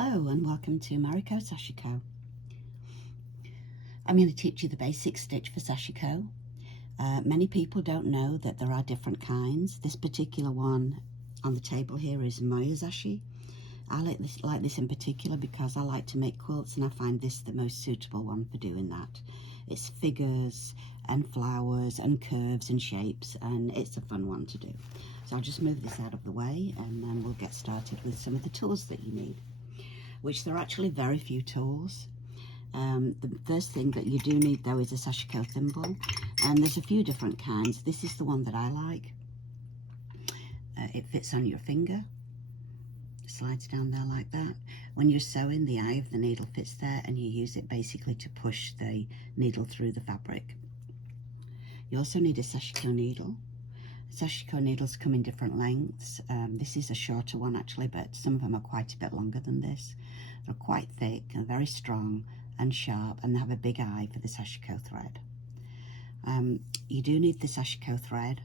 Hello and welcome to Mariko Sashiko. I'm going to teach you the basic stitch for Sashiko. Many people don't know that there are different kinds. This particular one on the table here is Moyazashi. I like this in particular because I like to make quilts and I find this the most suitable one for doing that. It's figures and flowers and curves and shapes, and it's a fun one to do. So I'll just move this out of the way and then we'll get started with some of the tools that you need, which there are actually very few tools. The first thing that you do need though is a Sashiko thimble, and there's a few different kinds. This is the one that I like. It fits on your finger, slides down there like that. When you're sewing, the eye of the needle fits there and you use it basically to push the needle through the fabric. You also need a Sashiko needle. Sashiko needles come in different lengths. This is a shorter one actually, but some of them are quite a bit longer than this. They're quite thick and very strong and sharp, and they have a big eye for the Sashiko thread. You do need the Sashiko thread.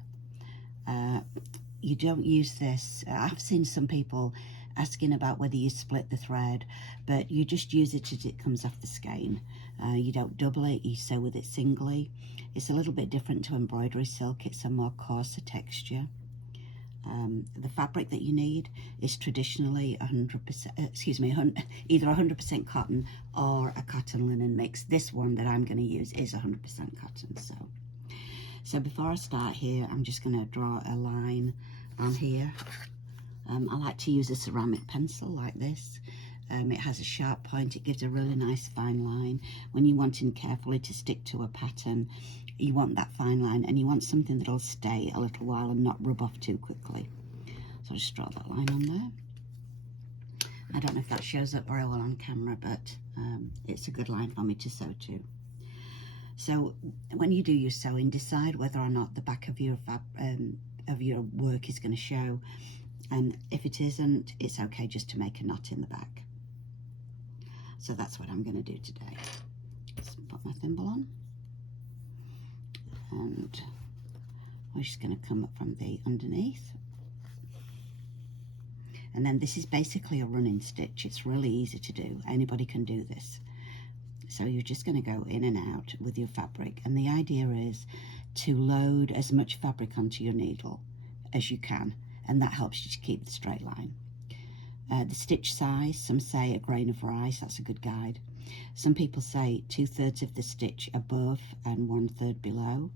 You don't use this. I've seen some people asking about whether you split the thread, but you just use it as it comes off the skein. You don't double it, you sew with it singly. It's a little bit different to embroidery silk. It's a more coarser texture. The fabric that you need is traditionally 100%, either 100% cotton or a cotton linen mix. This one that I'm going to use is 100% cotton. So before I start here, I'm just going to draw a line on here. I like to use a ceramic pencil like this. It has a sharp point. It gives a really nice fine line. When you're wanting carefully to stick to a pattern, you want that fine line, and you want something that'll stay a little while and not rub off too quickly. So I'll just draw that line on there. I don't know if that shows up very well on camera, but it's a good line for me to sew to. So when you do your sewing, decide whether or not the back of your work is going to show, and if it isn't, it's okay just to make a knot in the back. So that's what I'm going to do today. Let's put my thimble on, and I'm just going to come up from the underneath. And then this is basically a running stitch. It's really easy to do. Anybody can do this. So you're just going to go in and out with your fabric, and the idea is to load as much fabric onto your needle as you can, and that helps you to keep the straight line. The stitch size, some say a grain of rice, that's a good guide. Some people say 2/3 of the stitch above and 1/3 below,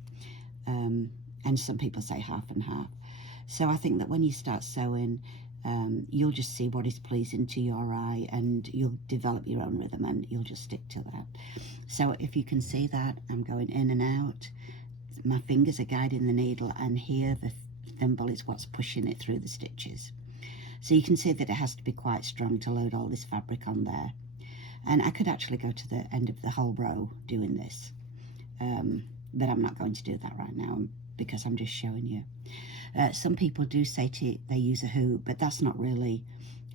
and some people say half and half. So I think that when you start sewing, you'll just see what is pleasing to your eye, and you'll develop your own rhythm, and you'll just stick to that. So if you can see that, I'm going in and out. My fingers are guiding the needle, and here the thimble is what's pushing it through the stitches. So you can see that it has to be quite strong to load all this fabric on there. And I could actually go to the end of the whole row doing this, but I'm not going to do that right now because I'm just showing you. Some people do say they use a hoop, but that's not really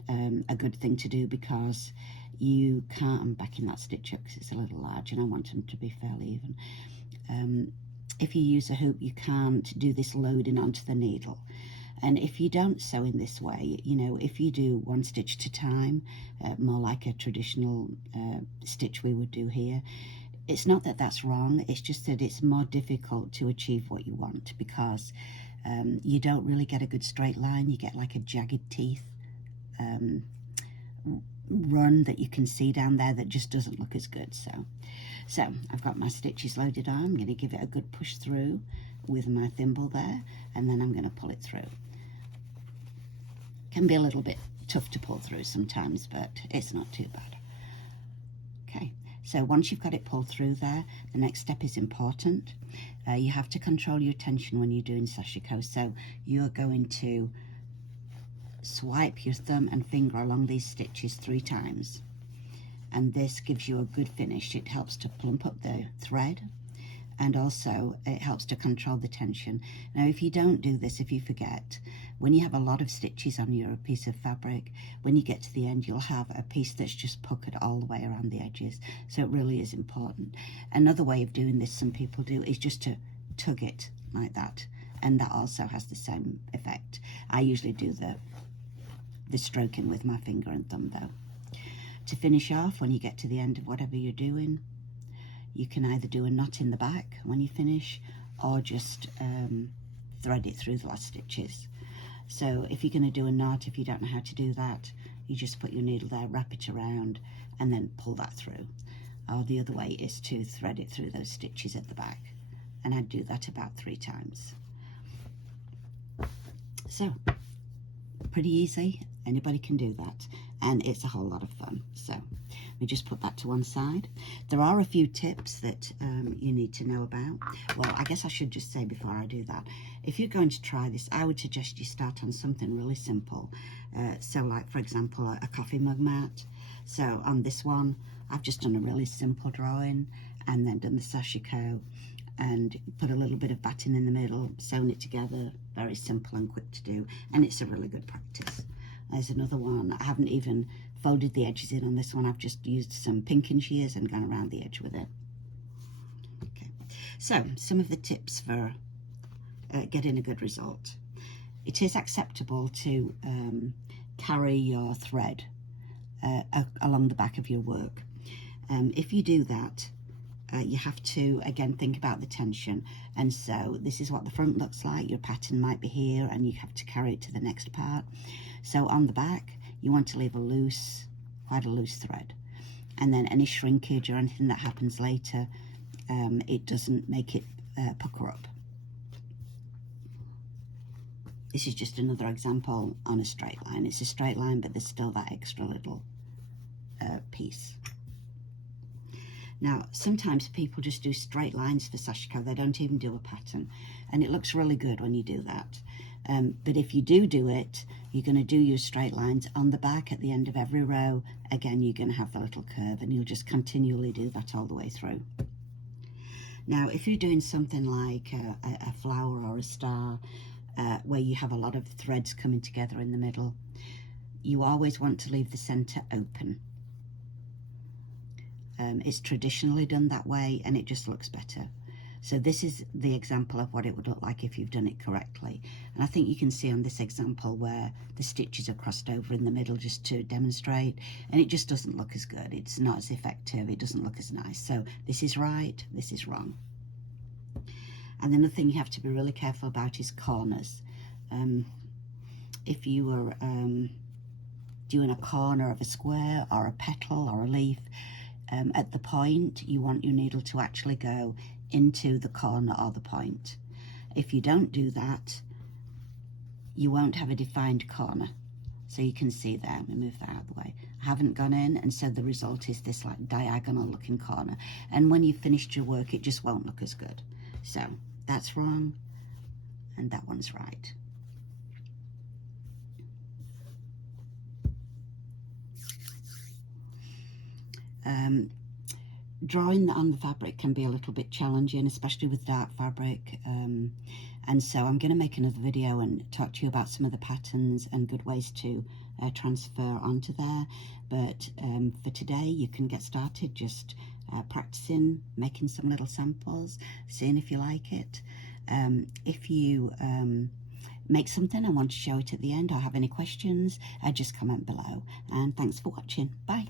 a good thing to do because you can't, I'm backing that stitch up because it's a little large and I want them to be fairly even. If you use a hoop, you can't do this loading onto the needle. And if you don't sew in this way, you know, if you do one stitch at a time, more like a traditional stitch we would do here, it's not that that's wrong, it's just that it's more difficult to achieve what you want because you don't really get a good straight line. You get like a jagged teeth run that you can see down there that just doesn't look as good. So I've got my stitches loaded on. I'm going to give it a good push through with my thimble there, and then I'm going to pull it through. Can be a little bit tough to pull through sometimes, but it's not too bad. Okay, so once you've got it pulled through there, the next step is important. You have to control your tension when you're doing Sashiko. So you're going to swipe your thumb and finger along these stitches 3 times, and this gives you a good finish. It helps to plump up the thread, and also it helps to control the tension. Now if you don't do this, if you forget, when you have a lot of stitches on your piece of fabric, when you get to the end, you'll have a piece that's just puckered all the way around the edges. So it really is important. Another way of doing this, some people do, is just to tug it like that, and that also has the same effect. I usually do the stroking with my finger and thumb though. To finish off, when you get to the end of whatever you're doing, you can either do a knot in the back when you finish, or just thread it through the last stitches. So if you're going to do a knot, if you don't know how to do that, you just put your needle there, wrap it around, and then pull that through. Or the other way is to thread it through those stitches at the back, and I'd do that about 3 times. So pretty easy, anybody can do that, and it's a whole lot of fun. So we just put that to one side. There are a few tips that you need to know about. Well, I guess I should just say before I do that, if you're going to try this, I would suggest you start on something really simple. So like, for example, a coffee mug mat. So on this one, I've just done a really simple drawing and then done the sashiko and put a little bit of batting in the middle, sewn it together, very simple and quick to do, and it's a really good practice. There's another one. I haven't even folded the edges in on this one. I've just used some pinking shears and gone around the edge with it. Okay, so some of the tips for getting a good result. It is acceptable to carry your thread along the back of your work. If you do that, you have to again think about the tension, and so this is what the front looks like. Your pattern might be here and you have to carry it to the next part. So on the back you want to leave quite a loose thread, and then any shrinkage or anything that happens later, it doesn't make it pucker up. This is just another example on a straight line. It's a straight line, but there's still that extra little piece. Now, sometimes people just do straight lines for sashiko. They don't even do a pattern, and it looks really good when you do that. But if you do it, you're going to do your straight lines on the back at the end of every row. Again, you're going to have the little curve, and you'll just continually do that all the way through. Now, if you're doing something like a flower or a star, where you have a lot of threads coming together in the middle, you always want to leave the center open. It's traditionally done that way, and it just looks better. So this is the example of what it would look like if you've done it correctly. And I think you can see on this example where the stitches are crossed over in the middle just to demonstrate, and it just doesn't look as good. It's not as effective. It doesn't look as nice. So this is right, this is wrong. And another thing you have to be really careful about is corners. If you were doing a corner of a square or a petal or a leaf, at the point you want your needle to actually go into the corner or the point. If you don't do that, you won't have a defined corner. So you can see there, let me move that out of the way. I haven't gone in, and so the result is this like diagonal looking corner. And when you've finished your work, it just won't look as good. So that's wrong, and that one's right. Drawing on the fabric can be a little bit challenging, especially with dark fabric, and so I'm going to make another video and talk to you about some of the patterns and good ways to transfer onto there. But for today, you can get started just practicing, making some little samples, seeing if you like it. If you make something and want to show it at the end or have any questions, just comment below. And thanks for watching. Bye.